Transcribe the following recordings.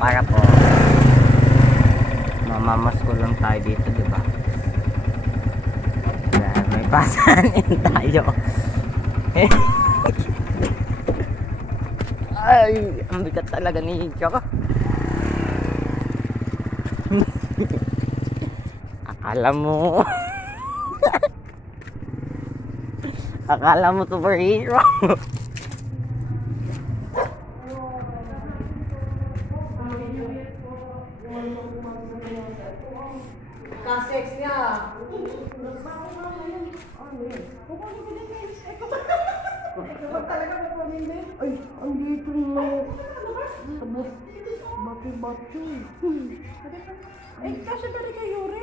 para po mamamas ko lang tayo dito, diba? Yan, may pasanin tayo. Ay, ang bigat talaga ni Choco. Akala mo akala mo superhero. Kasex niya. Ay, ang dito mo. Bati-bati. Eh, kasi tali kay Yuri.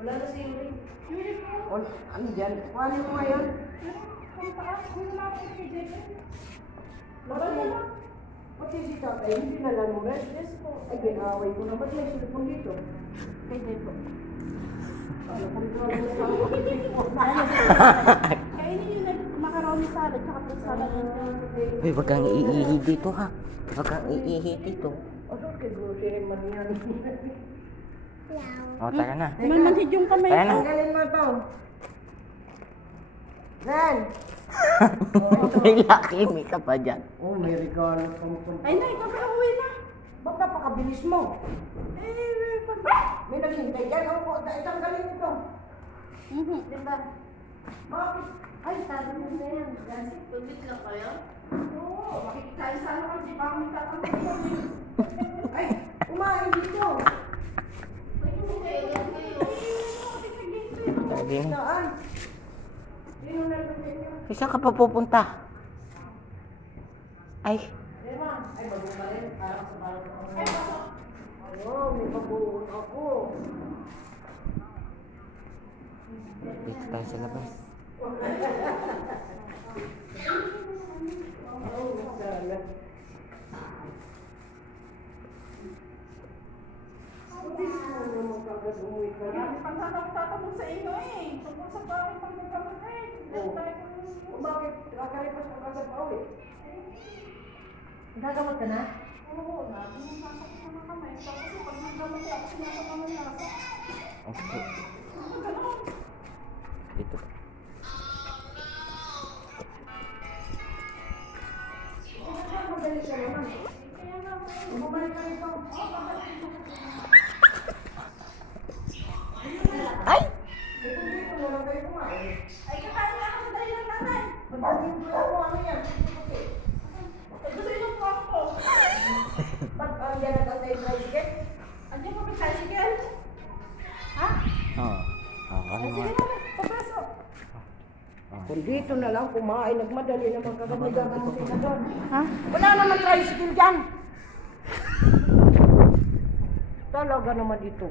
Wala na si Yuri. Ano dyan? Paano mo ngayon? Kung taas, kung lapit si Jeff. Pati si tatay, hindi na lang mo rin. Yes po. Ay, ginaway ko na. Ba't may silipon dito? Kay Jeff po. Ano kung gawin na sa ako? Kaya hindi yung macaroni salad, tsaka po salad. Uy, wag kang iihi dito ha. Wag kang iihi dito. Ano kay grocery man yan? O, tara na. Manmanhid yung kamay Tara na. ko. Tanggalin mo ito. Ren! May lakimi ka pa dyan. Oh, may regalo pang. Ay, na, ikaw na uwi na. Ba't napakabilis mo? May naghintay dyan. Tanggalin ito. Diba? Bakit? Ay, sabi mo na yan. Tubig lang kayo? Oo, makikikain sana ka. Di ba kami tatanggalin? Ay, kumain dito. Sabi mo. Saan ka pa pupunta? Ay. Ay, magbubalin. Parang sa parang ako. Ay, pasok. Oo, may pabuhon ako. Dito tayo sa labas. Pagtatanong sa inyo eh. Tungkol sa bakit pang nagkamatay. Bakit? Kakaripas ka kagad pa uwi. Gagamot ka na? Oo, nasasakit ko na kamay. Tapos pag nagkamatay ako, sinasama mo yung nasa. Okay. Dito. Madali siya naman. Bumalik ka rito. Ay! Ay, kakain na ako sa dali ng nanay. Magdagin ko ako, ano yan? Gusto nyo po ako. Ba't andyan na tatay tricycle? Andyan po may tricycle? Ha? Oo. Ano Sige nga? naman, papasok. Kung dito na lang kumain, nagmadali naman kagad nagagamutin na doon. Ha? Wala naman tricycle dyan. Talaga naman dito.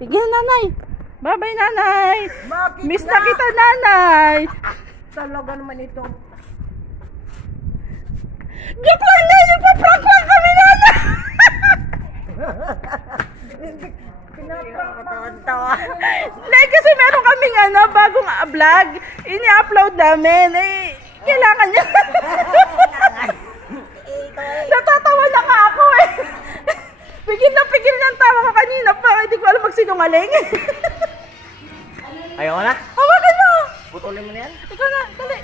Sige nanay. Bye-bye nanay. Bakit Miss na kita nanay. Talaga naman ito. Joke lang na, nagpa-prank lang kami nanay. Katawa-tawa. Like kasi meron kaming bagong vlog. Ini-upload namin. Eh, kailangan niya. Natatawa na nga ako eh. Pigil na pigil ng tawa ko kanina pa. Hindi ko alam magsinungaling. Ayaw ko na? Hawakan mo. Putulin mo na yan? Ikaw na, dali.